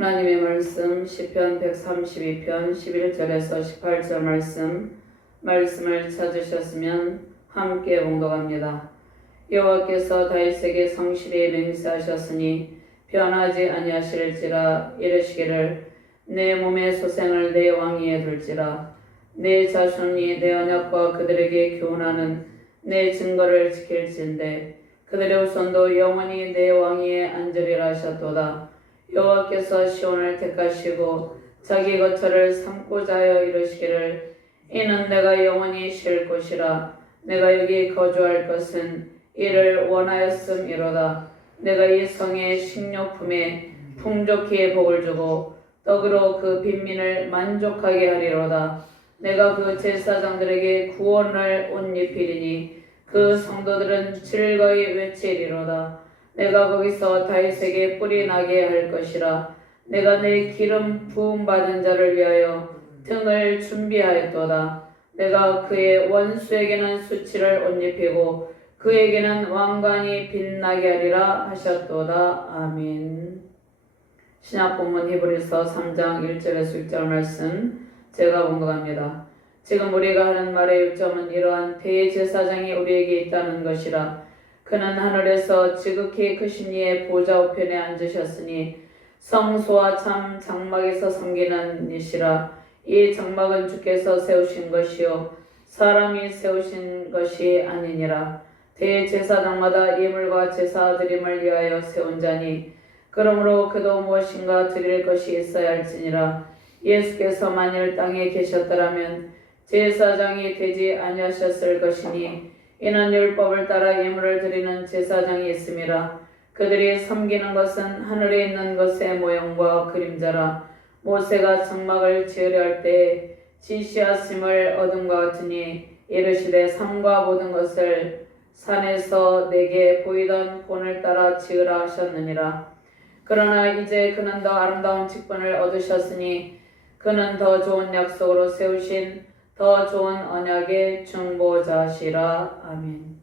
하나님의 말씀 시편 132편 11절에서 18절 말씀을 찾으셨으면 함께 봉독합니다. 여호와께서 다윗에게 성실히 맹세하셨으니 변하지 아니하실지라. 이르시기를 내 몸의 소생을 내 왕위에 둘지라. 내 자손이 내 언약과 그들에게 교훈하는 내 증거를 지킬진대 그들의 후손도 영원히 내 왕위에 앉으리라 하셨도다. 여호와께서 시온을 택하시고 자기 거처를 삼고자 하여 이르시기를 이는 내가 영원히 쉴 곳이라. 내가 여기 거주할 것은 이를 원하였음이로다. 내가 이 성의 식료품에 풍족히 복을 주고 떡으로 그 빈민을 만족하게 하리로다. 내가 그 제사장들에게 구원을 옷 입히리니 그 성도들은 즐거이 외치리로다. 내가 거기서 다윗에게 뿔이 나게 할 것이라. 내가 내 기름 부음 받은 자를 위하여 등을 준비하였도다. 내가 그의 원수에게는 수치를 옷 입히고 그에게는 왕관이 빛나게 하리라 하셨도다. 아멘. 신약 본문 히브리서 3장 1절에서 6절 말씀 제가 봉독합니다. 지금 우리가 하는 말의 요점은 이러한 대제사장이 우리에게 있다는 것이라. 그는 하늘에서 지극히 크신 이의 보좌 우편에 앉으셨으니 성소와 참 장막에서 섬기는 이시라. 이 장막은 주께서 세우신 것이요 사람이 세우신 것이 아니니라. 대제사장마다 예물과 제사 드림을 위하여 세운 자니 그러므로 그도 무엇인가 드릴 것이 있어야 할지니라. 예수께서 만일 땅에 계셨더라면 제사장이 되지 아니하셨을 것이니 이는 율법을 따라 예물을 드리는 제사장이 있음이라. 그들이 섬기는 것은 하늘에 있는 것의 모형과 그림자라. 모세가 장막을 지으려 할 때에 지시하심을 얻음과 같으니 이르시되 산과 모든 것을 산에서 내게 보이던 본을 따라 지으라 하셨느니라. 그러나 이제 그는 더 아름다운 직분을 얻으셨으니 그는 더 좋은 약속으로 세우신 더 좋은 언약의 중보자시라. 아멘.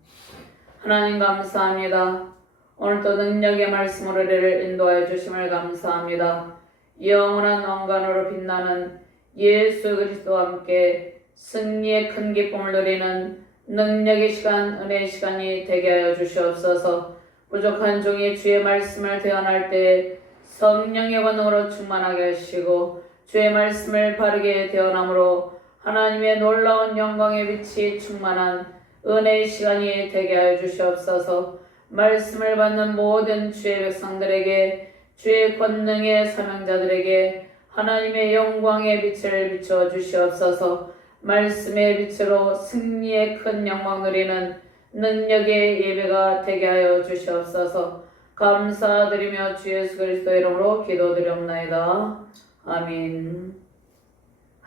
하나님 감사합니다. 오늘도 능력의 말씀으로 우리를 인도하여 주심을 감사합니다. 영원한 왕관으로 빛나는 예수 그리스도와 함께 승리의 큰 기쁨을 누리는 능력의 시간, 은혜의 시간이 되게 하여 주시옵소서. 부족한 종이 주의 말씀을 대언할 때 성령의 권능으로 충만하게 하시고 주의 말씀을 바르게 대언함으로 하나님의 놀라운 영광의 빛이 충만한 은혜의 시간이 되게 하여 주시옵소서. 말씀을 받는 모든 주의 백성들에게 주의 권능의 사명자들에게 하나님의 영광의 빛을 비춰 주시옵소서. 말씀의 빛으로 승리의 큰 영광 누리는 능력의 예배가 되게 하여 주시옵소서. 감사드리며 주 예수 그리스도 이름으로 기도드리옵나이다. 아멘.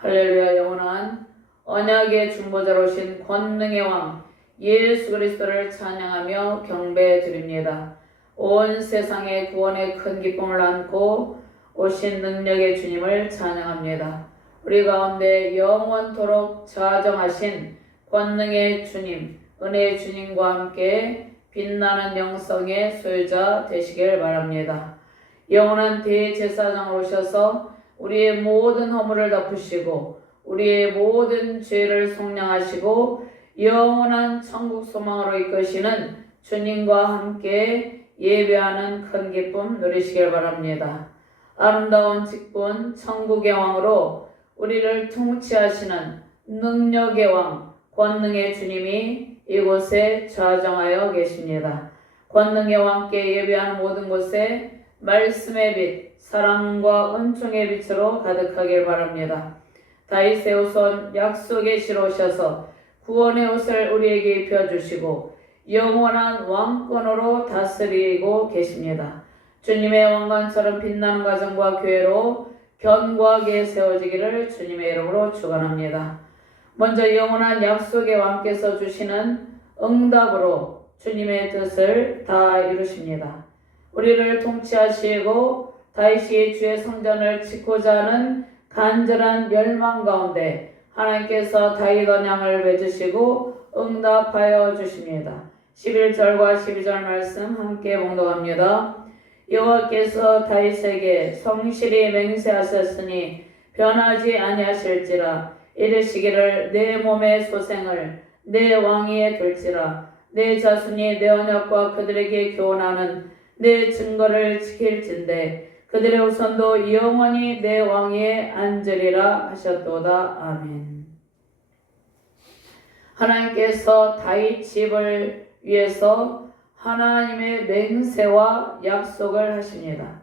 할렐루야. 영원한 언약의 중보자로 오신 권능의 왕 예수 그리스도를 찬양하며 경배드립니다. 온 세상의 구원의 큰 기쁨을 안고 오신 능력의 주님을 찬양합니다. 우리 가운데 영원토록 자정하신 권능의 주님, 은혜의 주님과 함께 빛나는 영성의 소유자 되시길 바랍니다. 영원한 대제사장으로 오셔서 우리의 모든 허물을 덮으시고 우리의 모든 죄를 속량하시고 영원한 천국 소망으로 이끄시는 주님과 함께 예배하는 큰 기쁨 누리시길 바랍니다. 아름다운 직분 천국의 왕으로 우리를 통치하시는 능력의 왕 권능의 주님이 이곳에 좌정하여 계십니다. 권능의 왕께 예배하는 모든 곳에 말씀의 빛, 사랑과 은총의 빛으로 가득하길 바랍니다. 다윗의 후손 약속의 시로 오셔서 구원의 옷을 우리에게 입혀주시고 영원한 왕권으로 다스리고 계십니다. 주님의 왕관처럼 빛나는 가정과 교회로 견고하게 세워지기를 주님의 이름으로 축원합니다. 먼저 영원한 약속의 왕께서 주시는 응답으로 주님의 뜻을 다 이루십니다. 우리를 통치하시고 다윗이 주의 성전을 짓고자 하는 간절한 열망 가운데 하나님께서 다윗 언약을 맺으시고 응답하여 주십니다. 11절과 12절 말씀 함께 봉독합니다. 여호와께서 다윗에게 성실히 맹세하셨으니 변하지 아니하실지라. 이르시기를 내 몸의 소생을 내 왕위에 둘지라. 내 자손이 내 언약과 그들에게 교훈하는 내 증거를 지킬진대 그들의 후손도 영원히 내 왕위에 앉으리라 하셨도다. 아멘. 하나님께서 다윗 집을 위해서 하나님의 맹세와 약속을 하십니다.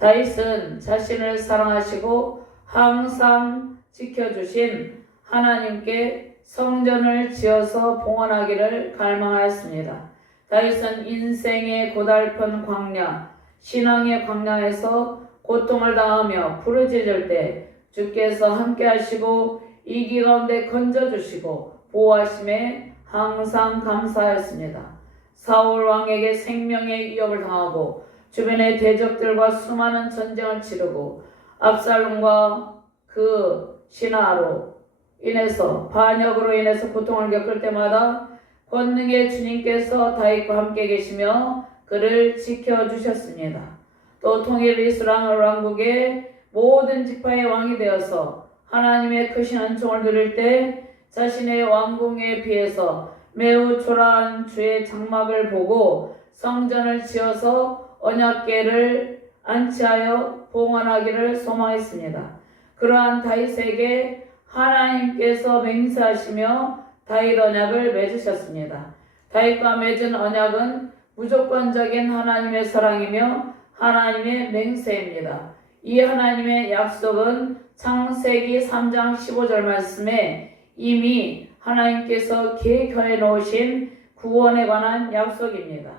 다윗은 자신을 사랑하시고 항상 지켜주신 하나님께 성전을 지어서 봉헌하기를 갈망하였습니다. 다윗은 인생의 고달픈 광야, 신앙의 광야에서 고통을 당하며 부르짖을 때 주께서 함께 하시고 위기 가운데 건져주시고 보호하심에 항상 감사하였습니다. 사울 왕에게 생명의 위협을 당하고 주변의 대적들과 수많은 전쟁을 치르고 압살롬과 그 신하로 인해서 반역으로 인해서 고통을 겪을 때마다 권능의 주님께서 다윗과 함께 계시며 그를 지켜주셨습니다. 또 통일 이스라엘 왕국의 모든 지파의 왕이 되어서 하나님의 크신 은총을 누릴 때 자신의 왕궁에 비해서 매우 초라한 주의 장막을 보고 성전을 지어서 언약궤를 안치하여 봉헌하기를 소망했습니다. 그러한 다윗에게 하나님께서 맹세하시며 다윗 언약을 맺으셨습니다. 다윗과 맺은 언약은 무조건적인 하나님의 사랑이며 하나님의 맹세입니다. 이 하나님의 약속은 창세기 3장 15절 말씀에 이미 하나님께서 계획해 놓으신 구원에 관한 약속입니다.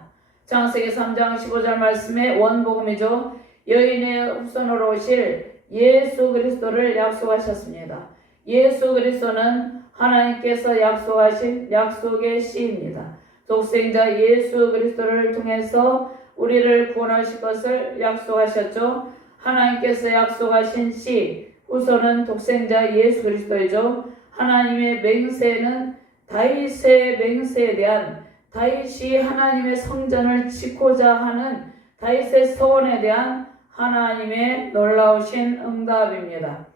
창세기 3장 15절 말씀에 원복음이죠. 여인의 후손으로 오실 예수 그리스도를 약속하셨습니다. 예수 그리스도는 하나님께서 약속하신 약속의 씨입니다. 독생자 예수 그리스도를 통해서 우리를 구원하실 것을 약속하셨죠. 하나님께서 약속하신 씨, 후손은 독생자 예수 그리스도이죠. 하나님의 맹세는 다윗의 맹세에 대한 다윗이 하나님의 성전을 짓고자 하는 다윗의 소원에 대한 하나님의 놀라우신 응답입니다.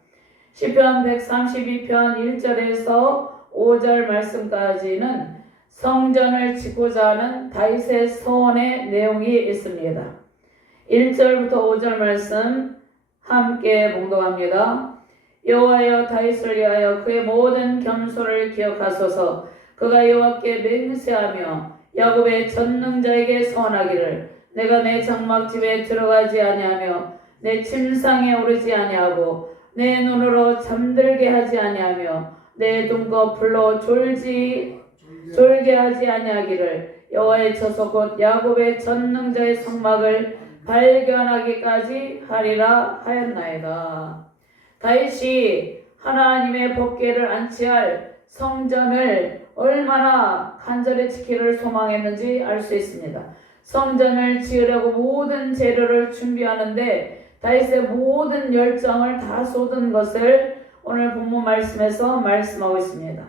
시편 132편 1절에서 5절 말씀까지는 성전을 짓고자 하는 다윗의 소원의 내용이 있습니다. 1절부터 5절 말씀 함께 봉독합니다. 여호와여 다윗을 위하여 그의 모든 겸손을 기억하소서. 그가 여호와께 맹세하며 야곱의 전능자에게 서원하기를 내가 내 장막집에 들어가지 아니하며 내 침상에 오르지 아니하고 내 눈으로 잠들게 하지 아니하며 내 눈꺼풀로 졸게 하지 아니하기를 여호와의 처소 곧 야곱의 전능자의 성막을 발견하기까지 하리라 하였나이다. 다윗이 하나님의 법궤를 안치할 성전을 얼마나 간절히 지키기를 소망했는지 알 수 있습니다. 성전을 지으려고 모든 재료를 준비하는데 다윗의 모든 열정을 다 쏟은 것을 오늘 본문 말씀에서 말씀하고 있습니다.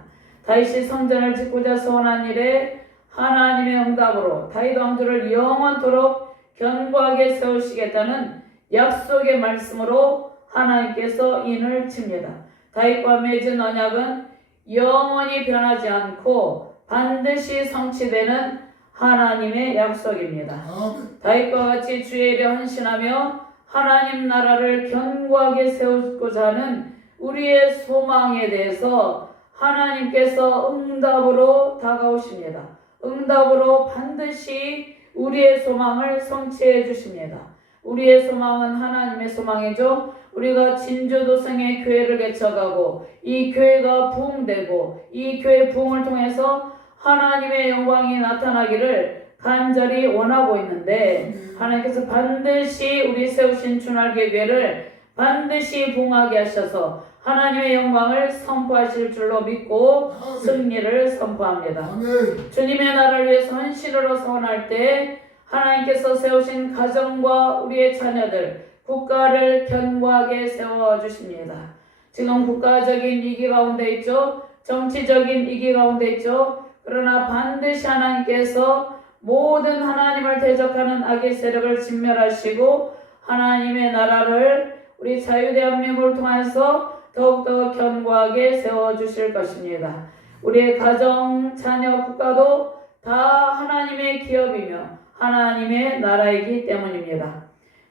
다윗이 성전을 짓고자 소원한 일에 하나님의 응답으로 다윗 왕조를 영원토록 견고하게 세우시겠다는 약속의 말씀으로 하나님께서 인을 칩니다. 다윗과 맺은 언약은 영원히 변하지 않고 반드시 성취되는 하나님의 약속입니다. 다윗과 같이 주의 일에 헌신하며 하나님 나라를 견고하게 세우고자 하는 우리의 소망에 대해서 하나님께서 응답으로 다가오십니다. 응답으로 반드시 우리의 소망을 성취해 주십니다. 우리의 소망은 하나님의 소망이죠. 우리가 진주도성의 교회를 개척하고 이 교회가 부흥되고 이 교회 부흥을 통해서 하나님의 영광이 나타나기를 간절히 원하고 있는데 하나님께서 반드시 우리 세우신 주날개 교회를 반드시 부흥하게 하셔서 하나님의 영광을 선포하실 줄로 믿고 승리를 선포합니다. 주님의 나라를 위해서 헌신으로 서원할 때 하나님께서 세우신 가정과 우리의 자녀들, 국가를 견고하게 세워주십니다. 지금 국가적인 위기 가운데 있죠. 정치적인 위기 가운데 있죠. 그러나 반드시 하나님께서 모든 하나님을 대적하는 악의 세력을 진멸하시고 하나님의 나라를 우리 자유대한민국을 통해서 더욱더 견고하게 세워주실 것입니다. 우리의 가정, 자녀, 국가도 다 하나님의 기업이며 하나님의 나라이기 때문입니다.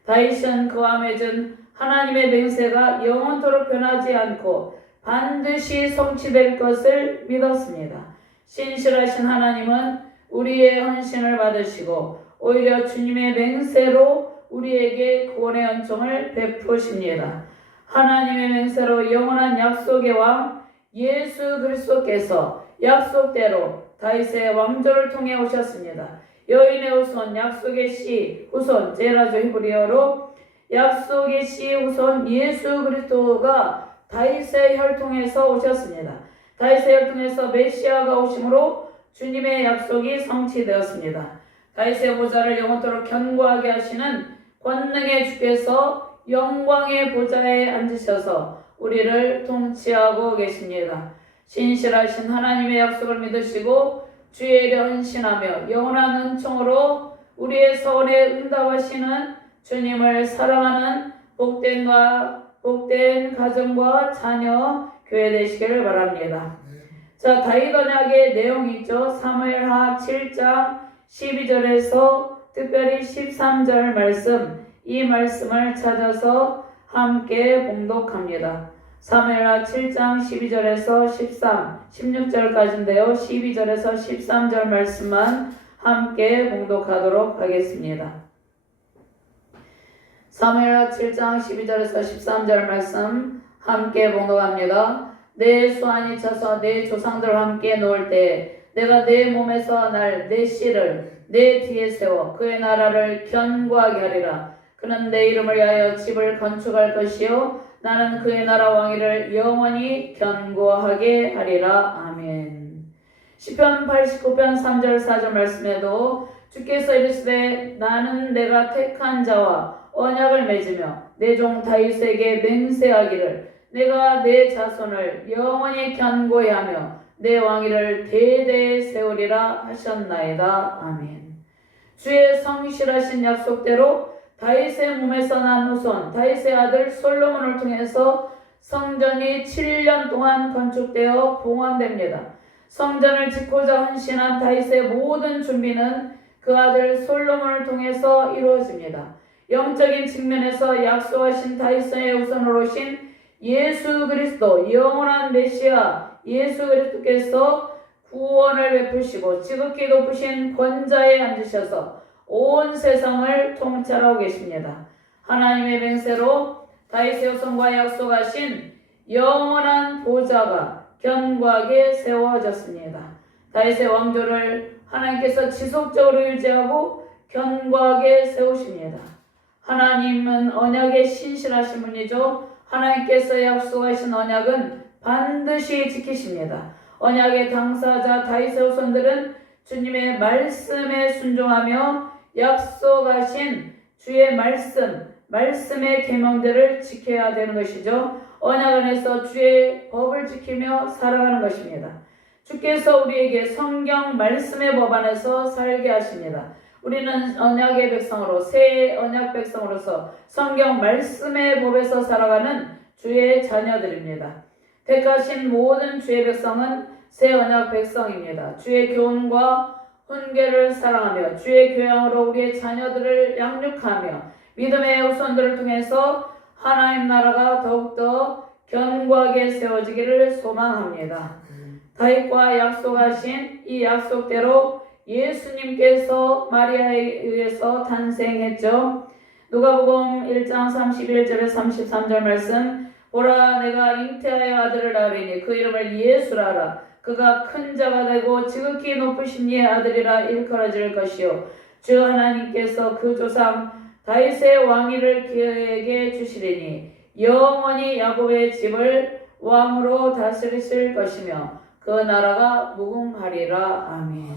다윗은 그와 맺은 하나님의 맹세가 영원토록 변하지 않고 반드시 성취될 것을 믿었습니다. 신실하신 하나님은 우리의 헌신을 받으시고 오히려 주님의 맹세로 우리에게 구원의恩寵을 베푸십니다. 하나님의 맹세로 영원한 약속의 왕 예수 그리스도께서 약속대로 다윗의 왕조를 통해 오셨습니다. 여인의 후손 약속의 씨 후손 제라조 히브리어로 약속의 씨 후손 예수 그리스도가 다윗의 혈통에서 오셨습니다. 다윗의 혈통에서 메시아가 오심으로 주님의 약속이 성취되었습니다. 다윗의 보좌를 영원토록 견고하게 하시는 권능의 주께서 영광의 보좌에 앉으셔서 우리를 통치하고 계십니다. 신실하신 하나님의 약속을 믿으시고 주의 일에 헌신하며 영원한 은총으로 우리의 서원에 응답하시는 주님을 사랑하는 복된 가정과 자녀 교회 되시기를 바랍니다. 자, 다윗 언약의 내용이 있죠. 사무엘하 7장 12절에서 특별히 13절 말씀, 이 말씀을 찾아서 함께 봉독합니다. 사무엘하 7장 12절에서 16절까지인데요. 12절에서 13절 말씀만 함께 봉독하도록 하겠습니다. 사무엘하 7장 12절에서 13절 말씀 함께 봉독합니다. 내 수완이 차서 내 조상들과 함께 놓을 때 내가 내 몸에서 날 내 씨를 내 뒤에 세워 그의 나라를 견고하게 하리라. 그는 내 이름을 위하여 집을 건축할 것이요 나는 그의 나라 왕위를 영원히 견고하게 하리라. 아멘. 시편 89편 3절 4절 말씀에도 주께서 이르시되 나는 내가 택한 자와 언약을 맺으며 내 종 다윗에게 맹세하기를 내가 내 자손을 영원히 견고히 하며 내 왕위를 대대에 세우리라 하셨나이다. 아멘. 주의 성실하신 약속대로 다윗의 몸에서 난 후손 다윗의 아들 솔로몬을 통해서 성전이 7년 동안 건축되어 봉헌됩니다. 성전을 짓고자 헌신한 다윗의 모든 준비는 그 아들 솔로몬을 통해서 이루어집니다. 영적인 측면에서 약속하신 다윗의 후손으로 오신 예수 그리스도 영원한 메시아 예수 그리스도께서 구원을 베푸시고 지극히 높으신 권자에 앉으셔서 온 세상을 통찰하고 계십니다. 하나님의 맹세로 다윗의 후손과 약속하신 영원한 보좌가 견고하게 세워졌습니다. 다윗의 왕조를 하나님께서 지속적으로 유지하고 견고하게 세우십니다. 하나님은 언약에 신실하신 분이죠. 하나님께서 약속하신 언약은 반드시 지키십니다. 언약의 당사자 다윗의 후손들은 주님의 말씀에 순종하며 약속하신 주의 말씀의 계명들을 지켜야 되는 것이죠. 언약 안에서 주의 법을 지키며 살아가는 것입니다. 주께서 우리에게 성경 말씀의 법 안에서 살게 하십니다. 우리는 언약의 백성으로 새 언약 백성으로서 성경 말씀의 법에서 살아가는 주의 자녀들입니다. 택하신 모든 주의 백성은 새 언약 백성입니다. 주의 교훈과 훈계를 사랑하며 주의 교양으로 우리의 자녀들을 양육하며 믿음의 후손들을 통해서 하나님 나라가 더욱더 견고하게 세워지기를 소망합니다. 다윗과 약속하신 이 약속대로 예수님께서 마리아에 의해서 탄생했죠. 누가복음 1장 31절에 33절 말씀 보라 내가 잉태하여 아들을 낳으리니 그 이름을 예수라 하라. 그가 큰 자가 되고 지극히 높으신 이의 아들이라 일컬어질 것이요 주 하나님께서 그 조상 다윗의 왕위를 그에게 주시리니 영원히 야곱의 집을 왕으로 다스리실 것이며 그 나라가 무궁하리라. 아멘.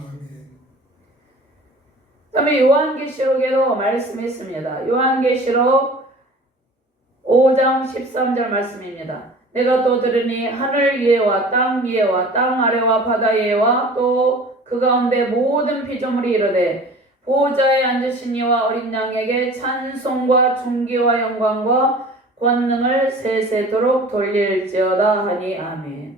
그다음에 요한계시록에도 말씀이 있습니다. 요한계시록 5장 13절 말씀입니다. 내가 또 들으니 하늘 위에와 땅 위에와 땅 아래와 바다 위에와 또 그 가운데 모든 피조물이 이르되 보호자에 앉으신 이와 어린 양에게 찬송과 존귀와 영광과 권능을 세세토록 돌릴지어다 하니 아멘.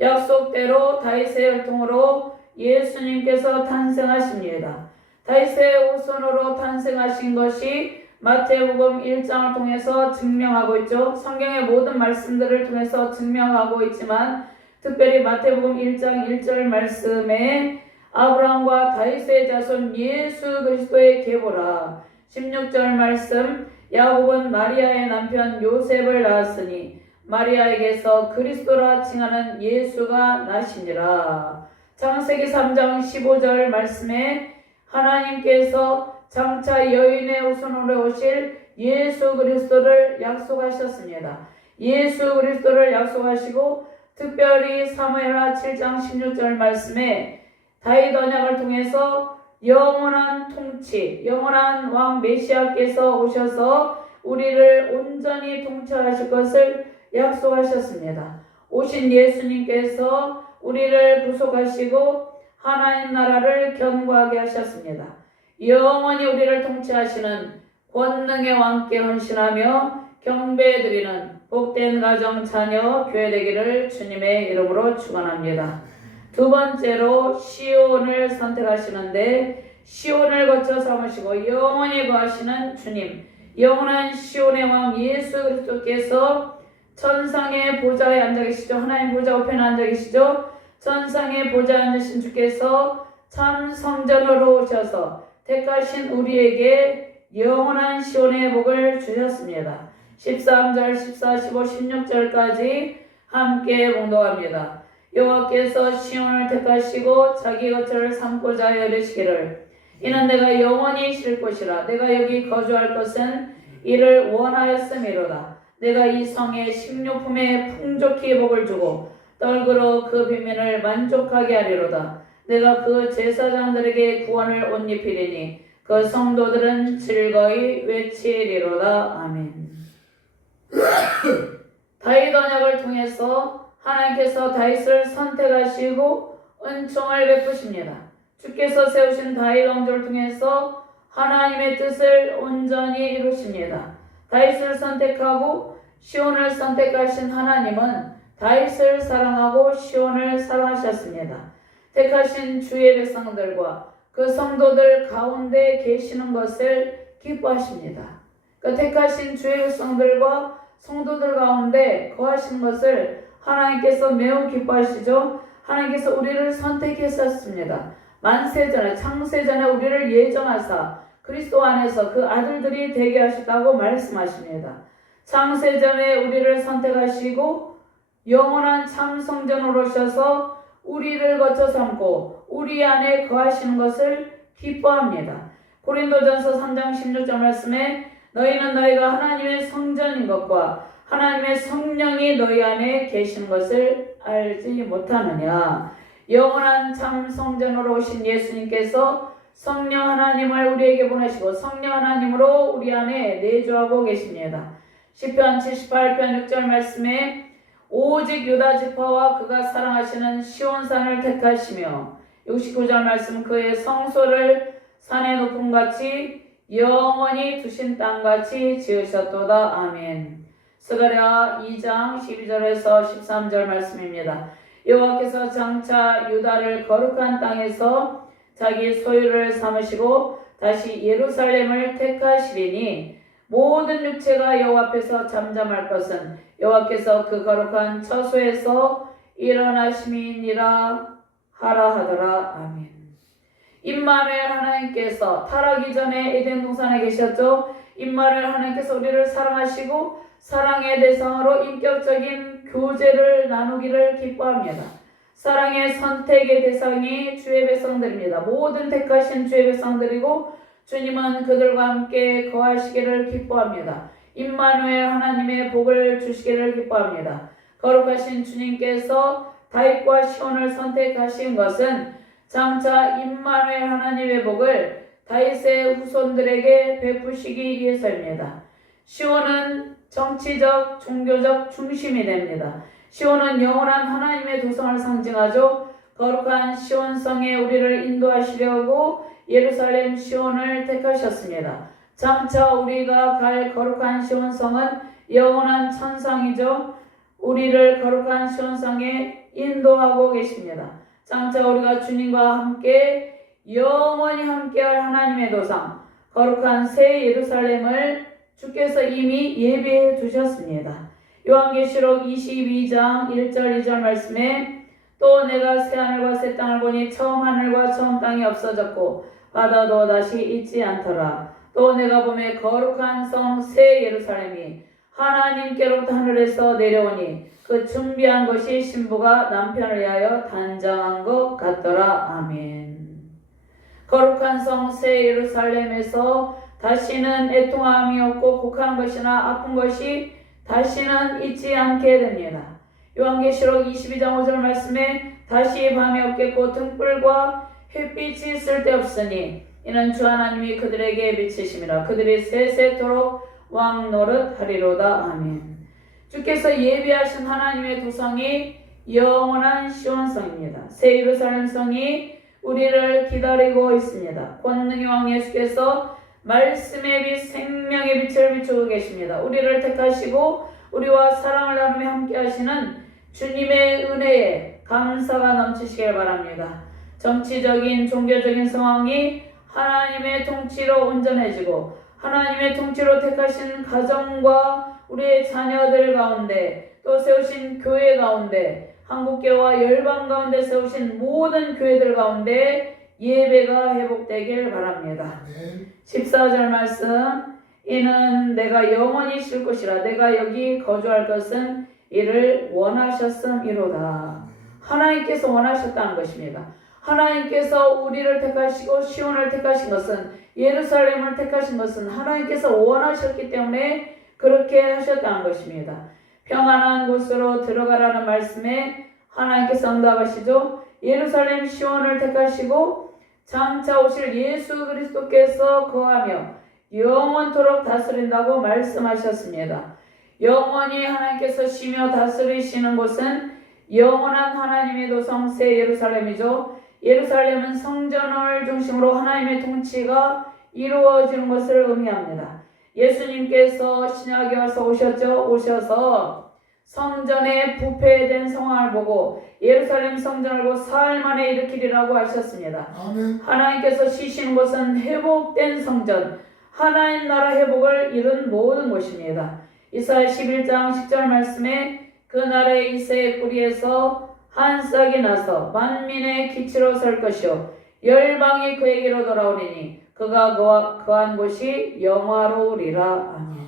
약속대로 다윗의 혈통으로 예수님께서 탄생하십니다. 다윗의 후손으로 탄생하신 것이 마태복음 1장을 통해서 증명하고 있죠. 성경의 모든 말씀들을 통해서 증명하고 있지만 특별히 마태복음 1장 1절 말씀에 아브라함과 다윗의 자손 예수 그리스도의 계보라. 16절 말씀 야곱은 마리아의 남편 요셉을 낳았으니 마리아에게서 그리스도라 칭하는 예수가 나시니라. 창세기 3장 15절 말씀에 하나님께서 장차 여인의 후손으로 오실 예수 그리스도를 약속하셨습니다. 예수 그리스도를 약속하시고 특별히 사무엘하 7장 16절 말씀에 다윗 언약을 통해서 영원한 통치, 영원한 왕 메시아께서 오셔서 우리를 온전히 통치하실 것을 약속하셨습니다. 오신 예수님께서 우리를 구속하시고 하나님 나라를 견고하게 하셨습니다. 영원히 우리를 통치하시는 권능의 왕께 헌신하며 경배드리는 복된 가정 자녀 교회 되기를 주님의 이름으로 축원합니다. 두 번째로 시온을 선택하시는데 시온을 거쳐 삼으시고 영원히 거하시는 주님, 영원한 시온의 왕 예수 그리스도께서 천상의 보좌에 앉아 계시죠. 하나님 보좌 우편에 앉아 계시죠. 천상의 보좌에 앉으신 주께서 참 성전으로 오셔서 택하신 우리에게 영원한 시온의 복을 주셨습니다. 13절, 14, 15, 16절까지 함께 봉독합니다. 여호와께서 시온을 택하시고 자기 거처를 삼고자 이르시기를 이는 내가 영원히 쉴 곳이라. 내가 여기 거주할 것은 이를 원하였음이로다. 내가 이 성에 식료품에 풍족히 복을 주고 떨그러 그 빈민을 만족하게 하리로다. 내가 그 제사장들에게 구원을 옷 입히리니 그 성도들은 즐거이 외치리로다. 아멘. 다윗 언약을 통해서 하나님께서 다윗을 선택하시고 은총을 베푸십니다. 주께서 세우신 다윗 왕조를 통해서 하나님의 뜻을 온전히 이루십니다. 다윗을 선택하고 시온을 선택하신 하나님은 다윗을 사랑하고 시온을 사랑하셨습니다. 택하신 주의 백성들과 그 성도들 가운데 계시는 것을 기뻐하십니다. 그 택하신 주의 백성들과 성도들 가운데 거하시는 것을 하나님께서 매우 기뻐하시죠. 하나님께서 우리를 선택했었습니다. 만세전에 창세전에 우리를 예정하사 그리스도 안에서 그 아들들이 되게 하셨다고 말씀하십니다. 창세전에 우리를 선택하시고 영원한 참 성전으로 오셔서 우리를 거쳐 삼고 우리 안에 거하시는 것을 기뻐합니다. 고린도전서 3장 16절 말씀에 너희는 너희가 하나님의 성전인 것과 하나님의 성령이 너희 안에 계시는 것을 알지 못하느냐. 영원한 참 성전으로 오신 예수님께서 성령 하나님을 우리에게 보내시고 성령 하나님으로 우리 안에 내주하고 계십니다. 시편 78편 6절 말씀에 오직 유다 지파와 그가 사랑하시는 시온산을 택하시며 69절 말씀 그의 성소를 산의 높음같이 영원히 두신 땅같이 지으셨도다. 아멘. 스가랴 2장 12절에서 13절 말씀입니다. 여호와께서 장차 유다를 거룩한 땅에서 자기 소유를 삼으시고 다시 예루살렘을 택하시리니 모든 육체가 여호와 앞에서 잠잠할 것은 여호와께서 그 거룩한 처소에서 일어나심이니라 하라 하더라. 아멘. 임마누엘 하나님께서 타락이 전에 에덴 동산에 계셨죠. 임마누엘 하나님께서 우리를 사랑하시고 사랑의 대상으로 인격적인 교제를 나누기를 기뻐합니다. 사랑의 선택의 대상이 주의 백성들입니다. 모든 택하신 주의 백성들이고 주님은 그들과 함께 거하시기를 기뻐합니다. 임마누엘 하나님의 복을 주시기를 기뻐합니다. 거룩하신 주님께서 다윗과 시온을 선택하신 것은 장차 임마누엘 하나님의 복을 다윗의 후손들에게 베푸시기 위해서입니다. 시온은 정치적, 종교적 중심이 됩니다. 시온은 영원한 하나님의 도성을 상징하죠. 거룩한 시온성에 우리를 인도하시려고 예루살렘 시온을 택하셨습니다. 장차 우리가 갈 거룩한 시온성은 영원한 천상이죠. 우리를 거룩한 시온성에 인도하고 계십니다. 장차 우리가 주님과 함께 영원히 함께할 하나님의 도상 거룩한 새 예루살렘을 주께서 이미 예비해 두셨습니다. 요한계시록 22장 1절 2절 말씀에 또 내가 새 하늘과 새 땅을 보니 처음 하늘과 처음 땅이 없어졌고 바다도 다시 있지 않더라. 또 내가 보매 거룩한 성 새 예루살렘이 하나님께로부터 하늘에서 내려오니 그 준비한 것이 신부가 남편을 위하여 단장한 것 같더라. 아멘. 거룩한 성 새 예루살렘에서 다시는 애통함이 없고 곡한 것이나 아픈 것이 다시는 있지 않게 됩니다. 요한계시록 22장 5절 말씀에 다시 밤이 없겠고 등불과 햇빛이 쓸데없으니 이는 주 하나님이 그들에게 비치심이라. 그들이 세세토록 왕 노릇하리로다. 아멘. 주께서 예비하신 하나님의 도성이 영원한 시온성입니다. 새 예루살렘 성이 우리를 기다리고 있습니다. 권능의 왕 예수께서 말씀의 빛 생명의 빛을 비추고 계십니다. 우리를 택하시고 우리와 사랑을 나누며 함께 하시는 주님의 은혜에 감사가 넘치시길 바랍니다. 정치적인 종교적인 상황이 하나님의 통치로 온전해지고 하나님의 통치로 택하신 가정과 우리의 자녀들 가운데 또 세우신 교회 가운데 한국교회와 열방 가운데 세우신 모든 교회들 가운데 예배가 회복되길 바랍니다. 14절 말씀 이는 내가 영원히 쉴 것이라 내가 여기 거주할 것은 이를 원하셨음이로다. 하나님께서 원하셨다는 것입니다. 하나님께서 우리를 택하시고 시온을 택하신 것은 예루살렘을 택하신 것은 하나님께서 원하셨기 때문에 그렇게 하셨다는 것입니다. 평안한 곳으로 들어가라는 말씀에 하나님께서 응답하시죠. 예루살렘 시온을 택하시고 장차 오실 예수 그리스도께서 거하며 영원토록 다스린다고 말씀하셨습니다. 영원히 하나님께서 쉬며 다스리시는 곳은 영원한 하나님의 도성 새 예루살렘이죠. 예루살렘은 성전을 중심으로 하나님의 통치가 이루어지는 것을 의미합니다. 예수님께서 신약에 와서 오셔서 성전의 부패된 상황을 보고 예루살렘 성전을 보고 사흘 만에 일으키리라고 하셨습니다. 아멘. 하나님께서 쉬시는 곳은 회복된 성전, 하나님 나라 회복을 이룬 모든 곳입니다. 이사야 11장 10절 말씀에 그 나라의 이새의 뿌리에서 한 싹이 나서 만민의 기치로 설 것이요 열방이 그에게로 돌아오리니 그가 거한 곳이 영화로우리라. 아멘.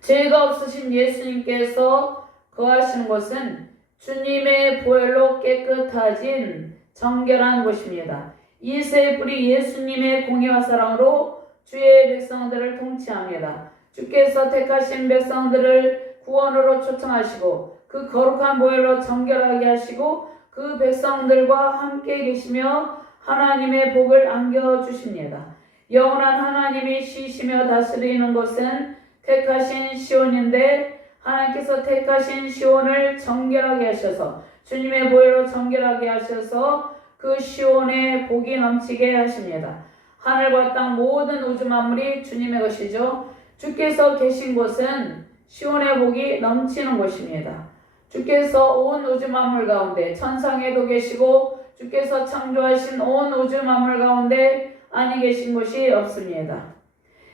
죄가 없으신 예수님께서 거하시는 곳은 주님의 보혈로 깨끗해진 정결한 곳입니다. 이새의 뿌리 예수님의 공의와 사랑으로 주의 백성들을 통치합니다. 주께서 택하신 백성들을 구원으로 초청하시고 그 거룩한 보혈로 정결하게 하시고 그 백성들과 함께 계시며 하나님의 복을 안겨주십니다. 영원한 하나님이 쉬시며 다스리는 곳은 택하신 시온인데 하나님께서 택하신 시온을 정결하게 하셔서 주님의 보혈로 정결하게 하셔서 그 시온의 복이 넘치게 하십니다. 하늘과 땅 모든 우주 만물이 주님의 것이죠. 주께서 계신 곳은 시온의 복이 넘치는 곳입니다. 주께서 온 우주 만물 가운데 천상에도 계시고 주께서 창조하신 온 우주 만물 가운데 아니 계신 곳이 없습니다.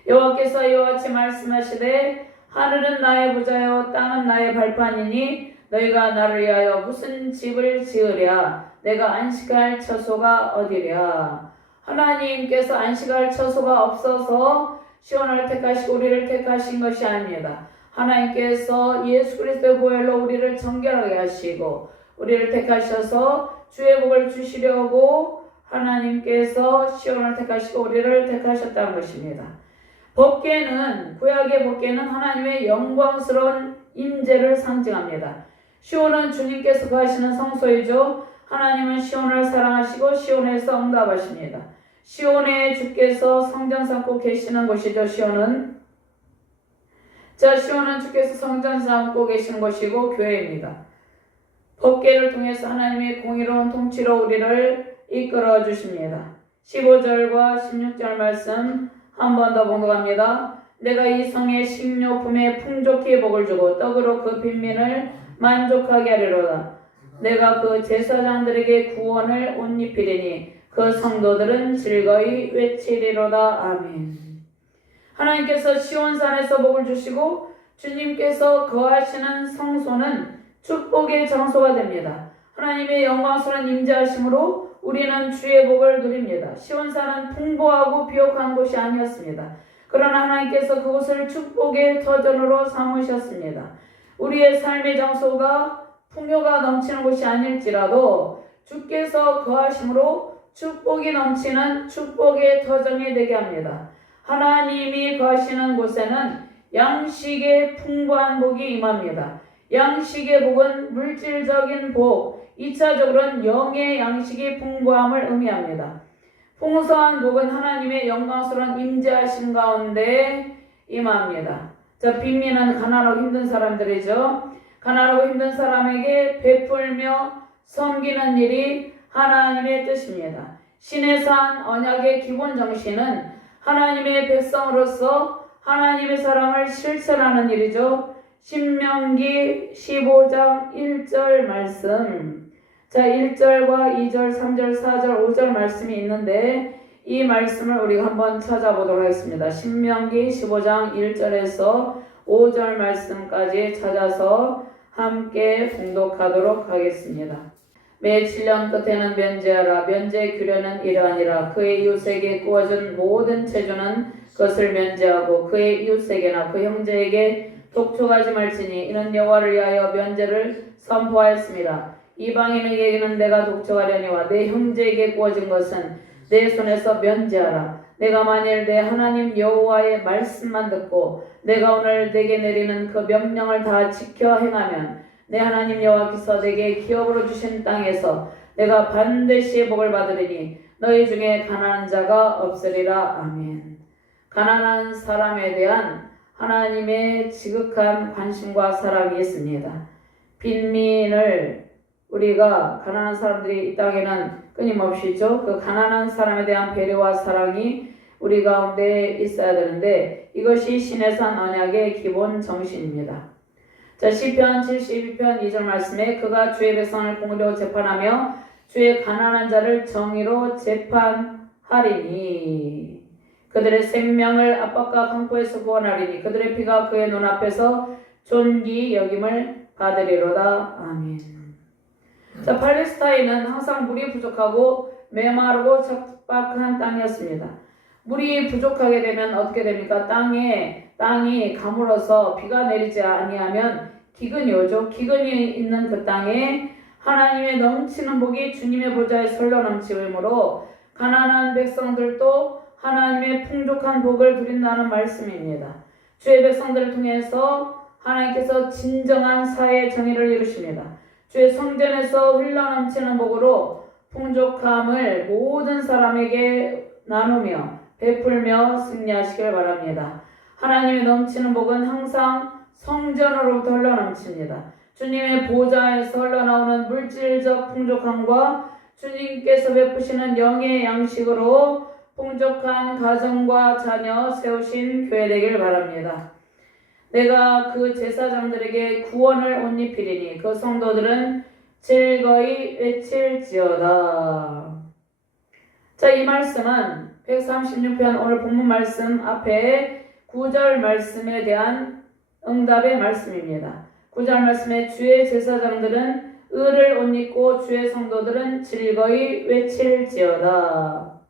여호와께서 이와 같이 말씀하시되 하늘은 나의 보좌요 땅은 나의 발판이니 너희가 나를 위하여 무슨 집을 지으랴 내가 안식할 처소가 어디랴. 하나님께서 안식할 처소가 없어서 시온을 택하시고 우리를 택하신 것이 아닙니다. 하나님께서 예수 그리스도의 보혈로 우리를 정결하게 하시고 우리를 택하셔서 주의 복을 주시려고 하나님께서 시온을 택하시고 우리를 택하셨다는 것입니다. 법궤는 구약의 법궤는 하나님의 영광스러운 임재를 상징합니다. 시온은 주님께서 거하시는 성소이죠. 하나님은 시온을 사랑하시고 시온에서 응답하십니다. 시온에 주께서 성전 삼고 계시는 곳이죠. 시온은 주께서 성전 삼고 계시는 곳이고 교회입니다. 법궤를 통해서 하나님의 공의로운 통치로 우리를 이끌어 주십니다. 15절과 16절 말씀 한 번 더 봉독합니다. 내가 이 성의 식료품에 풍족히 복을 주고 떡으로 그 빈민을 만족하게 하리로다. 내가 그 제사장들에게 구원을 옷 입히리니 그 성도들은 즐거이 외치리로다. 아멘. 하나님께서 시온산에서 복을 주시고 주님께서 거하시는 성소는 축복의 장소가 됩니다. 하나님의 영광스러운 임재하심으로 우리는 주의 복을 누립니다. 시온산은 풍부하고 비옥한 곳이 아니었습니다. 그러나 하나님께서 그곳을 축복의 터전으로 삼으셨습니다. 우리의 삶의 장소가 풍요가 넘치는 곳이 아닐지라도 주께서 거하심으로 축복이 넘치는 축복의 터전이 되게 합니다. 하나님이 거하시는 곳에는 양식의 풍부한 복이 임합니다. 양식의 복은 물질적인 복, 2차적으로는 영의 양식이 풍부함을 의미합니다. 풍성한 복은 하나님의 영광스러운 임재하심 가운데 임합니다. 빈민은 가난하고 힘든 사람들이죠. 가난하고 힘든 사람에게 베풀며 섬기는 일이 하나님의 뜻입니다. 신의 산 언약의 기본 정신은 하나님의 백성으로서 하나님의 사랑을 실천하는 일이죠. 신명기 15장 1절 말씀. 1절과 2절, 3절, 4절, 5절 말씀이 있는데 이 말씀을 우리가 한번 찾아보도록 하겠습니다. 신명기 15장 1절에서 5절 말씀까지 찾아서 함께 봉독하도록 하겠습니다. 매 7년 끝에는 면제하라. 면제 규례는 이러하니라. 그의 이웃에게 구워준 모든 체조는 그것을 면제하고 그의 이웃에게나 그 형제에게 독촉하지 말지니 이는 여호와를 위하여 면제를 선포하였습니다. 이방인에게는 내가 독촉하려니와 내 형제에게 구워진 것은 내 손에서 면제하라. 내가 만일 내 하나님 여호와의 말씀만 듣고 내가 오늘 내게 내리는 그 명령을 다 지켜 행하면 내 하나님 여호와께서 내게 기업으로 주신 땅에서 내가 반드시 복을 받으리니 너희 중에 가난한 자가 없으리라. 아멘. 가난한 사람에 대한 하나님의 지극한 관심과 사랑이 있습니다. 빈민을 우리가 가난한 사람들이 이 땅에는 끊임없이 있죠. 그 가난한 사람에 대한 배려와 사랑이 우리 가운데 있어야 되는데 이것이 신의 산 언약의 기본 정신입니다. 시편 72편 2절 말씀에 그가 주의 백성을 공의로 재판하며 주의 가난한 자를 정의로 재판하리니 그들의 생명을 압박과 강포에서 구원하리니 그들의 피가 그의 눈앞에서 존귀 여김을 받으리로다. 아멘. 팔레스타인은 항상 물이 부족하고 메마르고 척박한 땅이었습니다. 물이 부족하게 되면 어떻게 됩니까? 땅이 가물어서 비가 내리지 아니하면 기근이 오죠. 기근이 있는 그 땅에 하나님의 넘치는 복이 주님의 보좌에 설러 넘치므로 가난한 백성들도 하나님의 풍족한 복을 누린다는 말씀입니다. 주의 백성들을 통해서 하나님께서 진정한 사회 정의를 이루십니다. 주의 성전에서 흘러넘치는 복으로 풍족함을 모든 사람에게 나누며 베풀며 승리하시길 바랍니다. 하나님의 넘치는 복은 항상 성전으로부터 흘러넘칩니다. 주님의 보좌에서 흘러나오는 물질적 풍족함과 주님께서 베푸시는 영의 양식으로 풍족한 가정과 자녀 세우신 교회 되길 바랍니다. 내가 그 제사장들에게 구원을 옷 입히리니 그 성도들은 즐거이 외칠지어다. 이 말씀은 136편 오늘 본문 말씀 앞에 9절 말씀에 대한 응답의 말씀입니다. 9절 말씀에 주의 제사장들은 의를 옷 입고 주의 성도들은 즐거이 외칠지어다.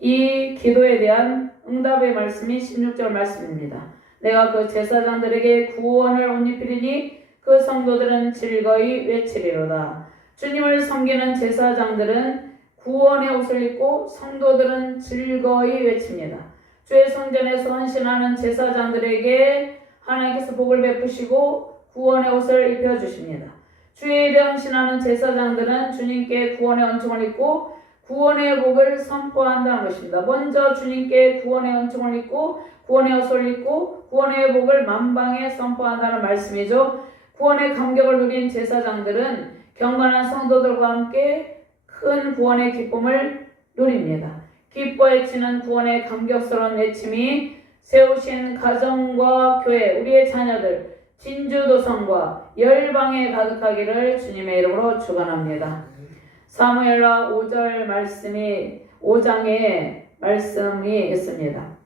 이 기도에 대한 응답의 말씀이 16절 말씀입니다. 내가 그 제사장들에게 구원을 옷 입히리니 그 성도들은 즐거이 외치리로다. 주님을 섬기는 제사장들은 구원의 옷을 입고 성도들은 즐거이 외칩니다. 주의 성전에서 헌신하는 제사장들에게 하나님께서 복을 베푸시고 구원의 옷을 입혀주십니다. 주의 일에 헌신하는 제사장들은 주님께 구원의恩총을 입고 구원의 복을 선포한다는 것입니다. 먼저 주님께 구원의恩총을 입고 구원의 옷을 입고 구원의 복을 만방에 선포한다는 말씀이죠. 구원의 감격을 누린 제사장들은 경건한 성도들과 함께 큰 구원의 기쁨을 누립니다. 기뻐해치는 구원의 감격스러운 외침이 세우신 가정과 교회, 우리의 자녀들, 진주도성과 열방에 가득하기를 주님의 이름으로 축원합니다. 사무엘하 5장에 말씀이 있습니다.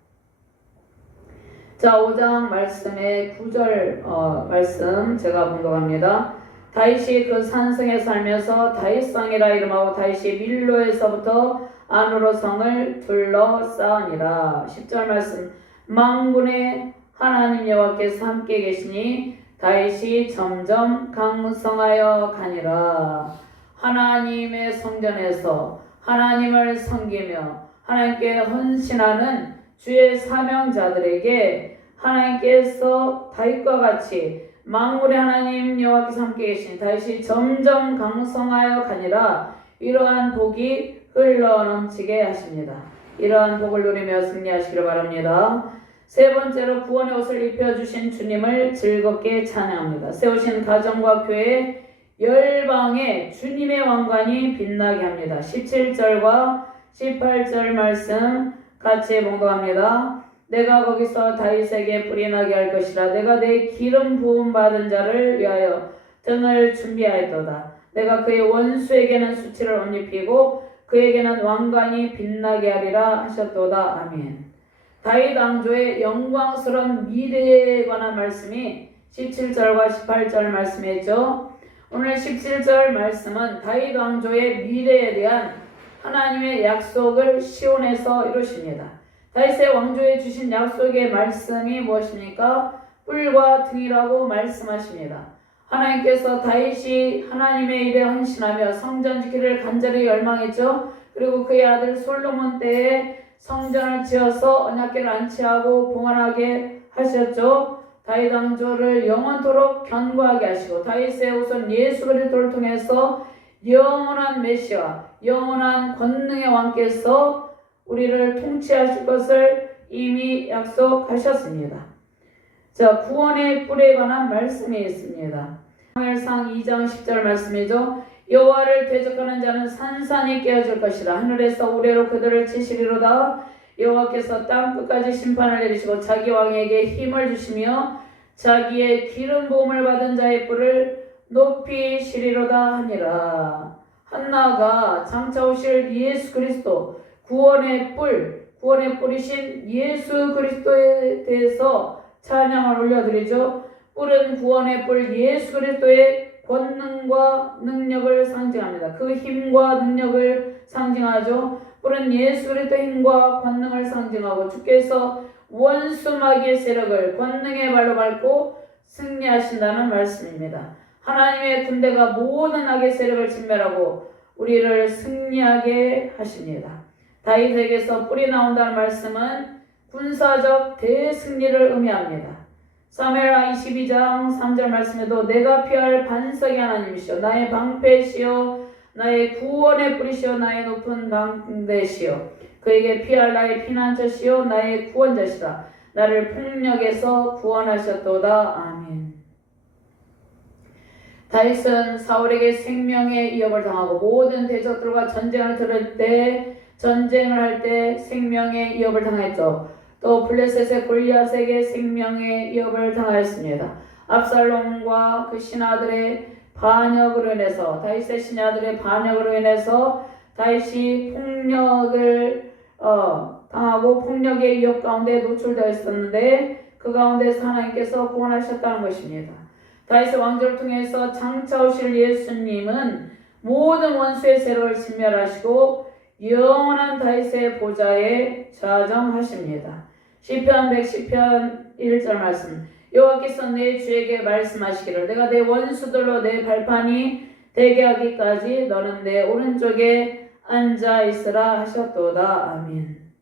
자, 5장 말씀의 9절 말씀 제가 봉독합니다. 다윗이 그 산성에 살면서 다윗성이라 이름하고 다윗이 밀로에서부터 안으로 성을 둘러싸으니라. 10절 말씀. 만군의 하나님 여호와께서 함께 계시니 다윗이 점점 강성하여 가니라. 하나님의 성전에서 하나님을 섬기며 하나님께 헌신하는 주의 사명자들에게 하나님께서 다윗과 같이 만군의 하나님 여호와께서 함께 계시니 다윗이 점점 강성하여 가니라. 이러한 복이 흘러넘치게 하십니다. 이러한 복을 누리며 승리하시기를 바랍니다. 세 번째로 구원의 옷을 입혀주신 주님을 즐겁게 찬양합니다. 세우신 가정과 교회 열방에 주님의 왕관이 빛나게 합니다. 17절과 18절 말씀 같이 봉독합니다. 내가 거기서 다윗에게 불이 나게 할 것이라. 내가 내 기름 부음 받은 자를 위하여 등을 준비하였도다. 내가 그의 원수에게는 수치를 옷 입히고 그에게는 왕관이 빛나게 하리라 하셨도다. 아멘. 다윗 왕조의 영광스러운 미래에 관한 말씀이 17절과 18절 말씀이었죠. 오늘 17절 말씀은 다윗 왕조의 미래에 대한 하나님의 약속을 시온에서 이루십니다. 다윗의 왕조에 주신 약속의 말씀이 무엇입니까? 뿔과 등이라고 말씀하십니다. 하나님께서 다윗이 하나님의 일에 헌신하며 성전 지키기를 간절히 열망했죠. 그리고 그의 아들 솔로몬 때에 성전을 지어서 언약궤를 안치하고 봉헌하게 하셨죠. 다윗 왕조를 영원토록 견고하게 하시고 다윗의 후손 예수 그리스도를 통해서 영원한 메시아, 영원한 권능의 왕께서 우리를 통치하실 것을 이미 약속하셨습니다. 자, 구원의 뿔에 관한 말씀이 있습니다. 사무엘상 2장 10절 말씀이죠. 여호와를 대적하는 자는 산산이 깨어질 것이라. 하늘에서 우레로 그들을 치시리로다. 여호와께서 땅 끝까지 심판을 내리시고 자기 왕에게 힘을 주시며 자기의 기름 부음을 받은 자의 뿔을 높이시리로다 하니라. 한나가 장차 오실 예수 그리스도 구원의 뿔이신 예수 그리스도에 대해서 찬양을 올려드리죠. 뿔은 구원의 뿔 예수 그리스도의 권능과 능력을 상징합니다. 그 힘과 능력을 상징하죠. 뿔은 예수 그리스도의 힘과 권능을 상징하고 주께서 원수 마귀의 세력을 권능의 발로 밟고 승리하신다는 말씀입니다. 하나님의 군대가 모든 악의 세력을 진멸하고 우리를 승리하게 하십니다. 다윗에게서 뿔이 나온다는 말씀은 군사적 대승리를 의미합니다. 사무엘하 22장 3절 말씀에도 내가 피할 반석의 하나님이시여 나의 방패시여 나의 구원의 뿔이시여 나의 높은 방대시여 그에게 피할 나의 피난처시여 나의 구원자시라. 나를 폭력에서 구원하셨도다. 아멘. 다윗은 사울에게 생명의 위협을 당하고 모든 대적들과 전쟁을 할 때 생명의 위협을 당했죠. 또 블레셋의 골리앗에게 생명의 위협을 당하였습니다. 압살롬과 그 신하들의 반역으로 인해서 다윗의 신하들의 반역으로 인해서 다윗이 폭력을 당하고 폭력의 위협 가운데 노출되어 있었는데 그 가운데서 하나님께서 구원하셨다는 것입니다. 다윗의 왕조를 통해서 장차 오실 예수님은 모든 원수의 세력을 진멸하시고 영원한 다윗의 보좌에 좌정하십니다. 시편 110편 1절 말씀. 여호와께서 내 주에게 말씀하시기를 내가 내 원수들로 내 발판이 되게 하기까지 너는 내 오른쪽에 앉아 있으라 하셨도다. 아멘.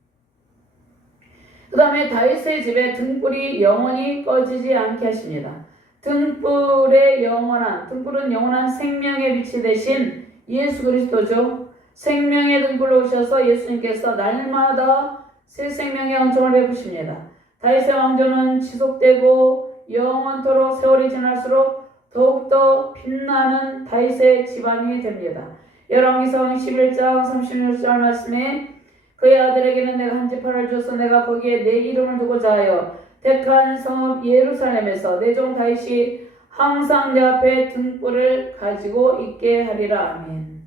그 다음에 다윗의 집에 등불이 영원히 꺼지지 않게 하십니다. 등불은 영원한 생명의 빛이 되신 예수 그리스도죠. 생명의 등불로 오셔서 예수님께서 날마다 새 생명의 은총을 베푸십니다. 다윗의 왕조는 지속되고 영원토록 세월이 지날수록 더욱더 빛나는 다윗의 집안이 됩니다. 열왕기상 11장 36절 말씀에 그의 아들에게는 내가 한 지파를 줘서 내가 거기에 내 이름을 두고자 하여 택한 성읍 예루살렘에서 내 종 다윗이 항상 내 앞에 등불을 가지고 있게 하리라. 아멘.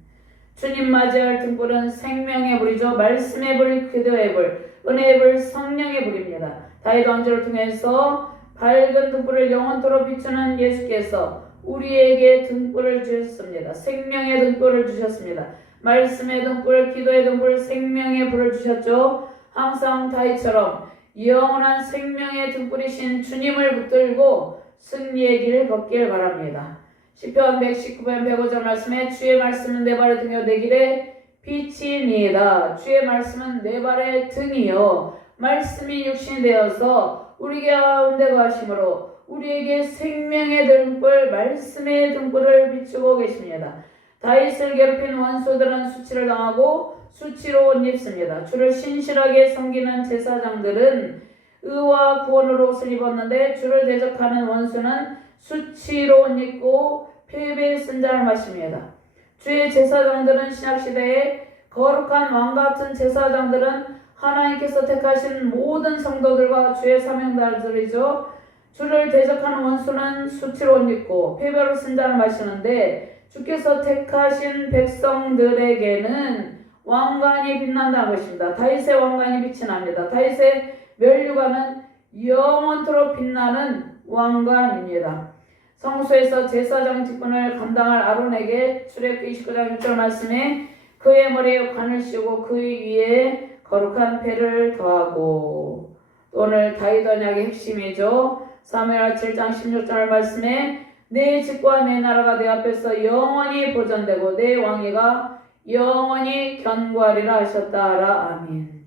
주님 맞이할 등불은 생명의 불이죠. 말씀의 불, 기도의 불, 은혜의 불, 성령의 불입니다. 다윗 왕조를 통해서 밝은 등불을 영원토록 비추는 예수께서 우리에게 등불을 주셨습니다. 생명의 등불을 주셨습니다. 말씀의 등불, 기도의 등불, 생명의 불을 주셨죠. 항상 다윗처럼 영원한 생명의 등불이신 주님을 붙들고 승리의 길 걷길 바랍니다. 시편 119편 105절 말씀에 주의 말씀은 내 발의 등이요 내 길에 빛이니이다. 주의 말씀은 내 발의 등이요 말씀이 육신이 되어서 우리 가운데 거하심으로 우리에게 생명의 등불, 말씀의 등불을 비추고 계십니다. 다윗을 괴롭힌 원수들은 수치를 당하고 수치로 옷 입습니다. 주를 신실하게 섬기는 제사장들은 의와 구원으로 옷을 입었는데 주를 대적하는 원수는 수치로 옷 입고 패배의 쓴자를 마십니다. 주의 제사장들은 신약시대에 거룩한 왕같은 제사장들은 하나님께서 택하신 모든 성도들과 주의 사명자들이죠. 주를 대적하는 원수는 수치로 옷 입고 패배로 쓴자를 마시는데 주께서 택하신 백성들에게는 왕관이 빛난다는 것입니다. 다윗의 왕관이 빛이 납니다. 다윗의 면류관은 영원토록 빛나는 왕관입니다. 성소에서 제사장 직분을 감당할 아론에게 출애굽기 29장 6절 말씀에 그의 머리에 관을 씌우고 그 위에 거룩한 패를 더하고, 오늘 다윗 언약의 핵심이죠. 사무엘하 7장 16절 말씀에 내 집과 내 나라가 내 앞에서 영원히 보존되고 내 왕위가 영원히 견고하리라 하셨다라. 아멘.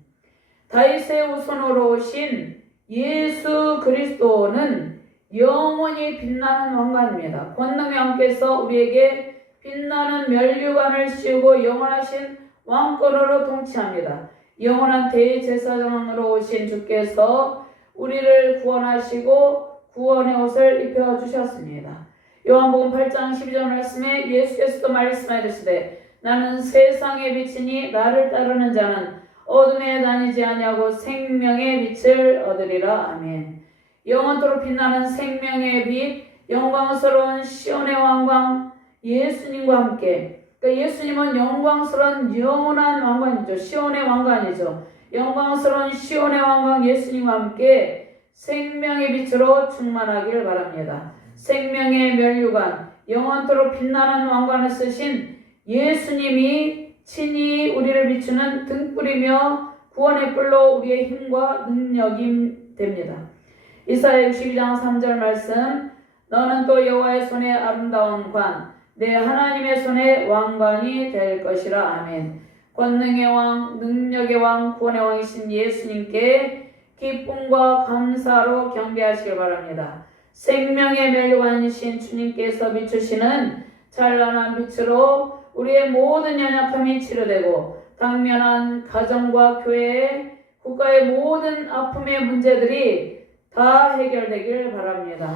다윗의 후손으로 오신 예수 그리스도는 영원히 빛나는 왕관입니다. 권능의 왕께서 우리에게 빛나는 면류관을 씌우고 영원하신 왕권으로 통치합니다. 영원한 대제사장으로 오신 주께서 우리를 구원하시고 구원의 옷을 입혀주셨습니다. 요한복음 8장 12절 말씀에 예수께서도 말씀하시되 나는 세상의 빛이니 나를 따르는 자는 어둠에 다니지 아니하고 생명의 빛을 얻으리라. 아멘. 영원토록 빛나는 생명의 빛, 영광스러운 시온의 왕관 예수님과 함께, 그러니까 예수님은 영광스러운 영원한 왕관이죠. 시온의 왕관이죠. 영광스러운 시온의 왕관 예수님과 함께 생명의 빛으로 충만하길 바랍니다. 생명의 면류관, 영원토록 빛나는 왕관을 쓰신 예수님이 친히 우리를 비추는 등불이며 구원의 뿔로 우리의 힘과 능력이 됩니다. 이사야 62장 3절 말씀, 너는 또 여호와의 손에 아름다운 관, 내 하나님의 손에 왕관이 될 것이라. 아멘. 권능의 왕, 능력의 왕, 구원의 왕이신 예수님께 기쁨과 감사로 경배하시길 바랍니다. 생명의 면류관이신 주님께서 비추시는 찬란한 빛으로 우리의 모든 연약함이 치료되고 당면한 가정과 교회, 국가의 모든 아픔의 문제들이 다 해결되길 바랍니다.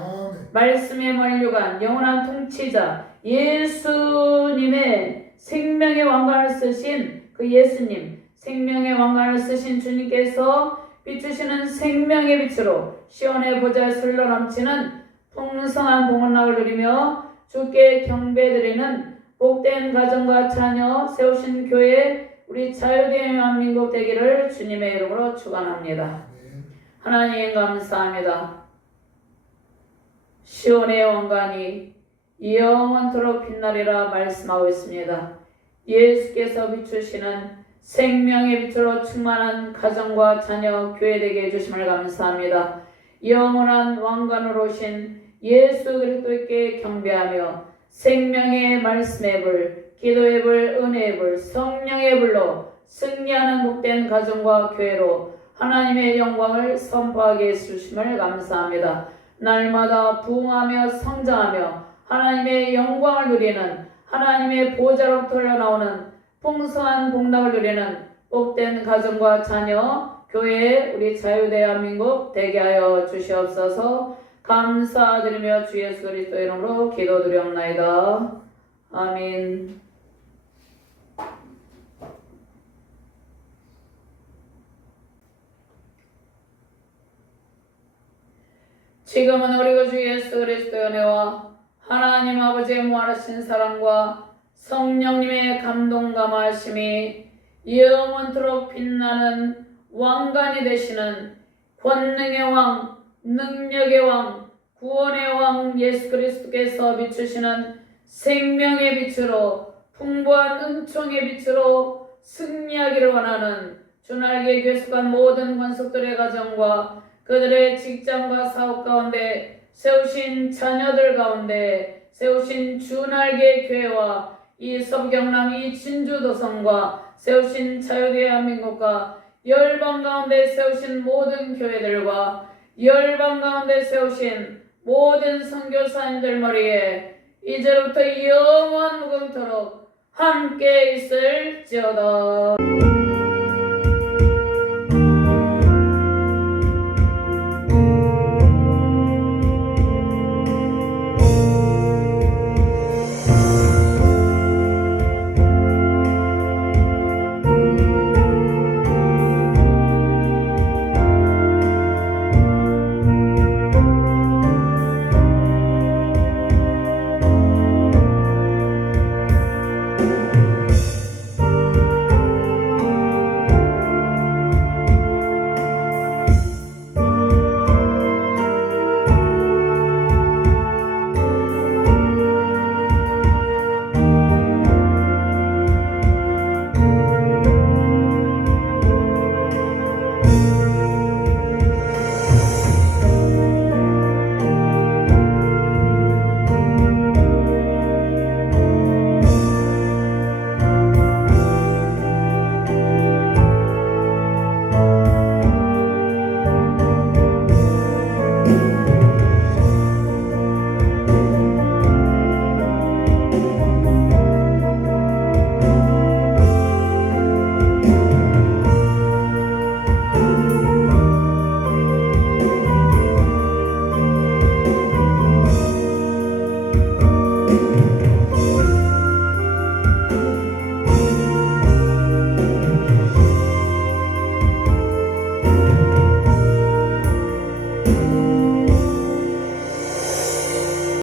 말씀의 면류관, 영원한 통치자 예수님의 생명의 왕관을 쓰신 그 예수님, 생명의 왕관을 쓰신 주님께서 비추시는 생명의 빛으로 시온의 보좌에 흘러 넘치는 풍성한 복락을 누리며 주께 경배드리는 복된 가정과 자녀, 세우신 교회, 우리 자유대한민국 되기를 주님의 이름으로 축원합니다. 하나님 감사합니다. 시온의 왕관이 영원토록 빛나리라 말씀하고 있습니다. 예수께서 비추시는 생명의 빛으로 충만한 가정과 자녀, 교회 되게 해주심을 감사합니다. 영원한 왕관으로 오신 예수 그리스도께 경배하며 생명의 말씀의 불, 기도의 불, 은혜의 불, 성령의 불로 승리하는 복된 가정과 교회로 하나님의 영광을 선포하게 해주심을 감사합니다. 날마다 부흥하며 성장하며 하나님의 영광을 누리는, 하나님의 보좌로부터 흘러나오는 풍성한 복락을 누리는 복된 가정과 자녀, 교회, 우리 자유대한민국 되게 하여 주시옵소서. 감사드리며 주 예수 그리스도 이름으로 기도드리옵나이다. 아멘. 지금은 우리 주 예수 그리스도의 은혜와 하나님 아버지의 무한하신 사랑과 성령님의 감동 감화하심이 영원토록 빛나는 왕관이 되시는 권능의 왕, 능력의 왕, 구원의 왕 예수 그리스도께서 비추시는 생명의 빛으로 풍부한 은총의 빛으로 승리하기를 원하는 주날개 교숙한 모든 권속들의 가정과 그들의 직장과 사업 가운데 세우신 자녀들 가운데 세우신 주날개 교회와 이 서부경남 이 진주도성과 세우신 자유대한민국과 열방 가운데 세우신 모든 교회들과 열방 가운데 세우신 모든 선교사님들 머리에 이제부터 영원 무궁토록 함께 있을지어다.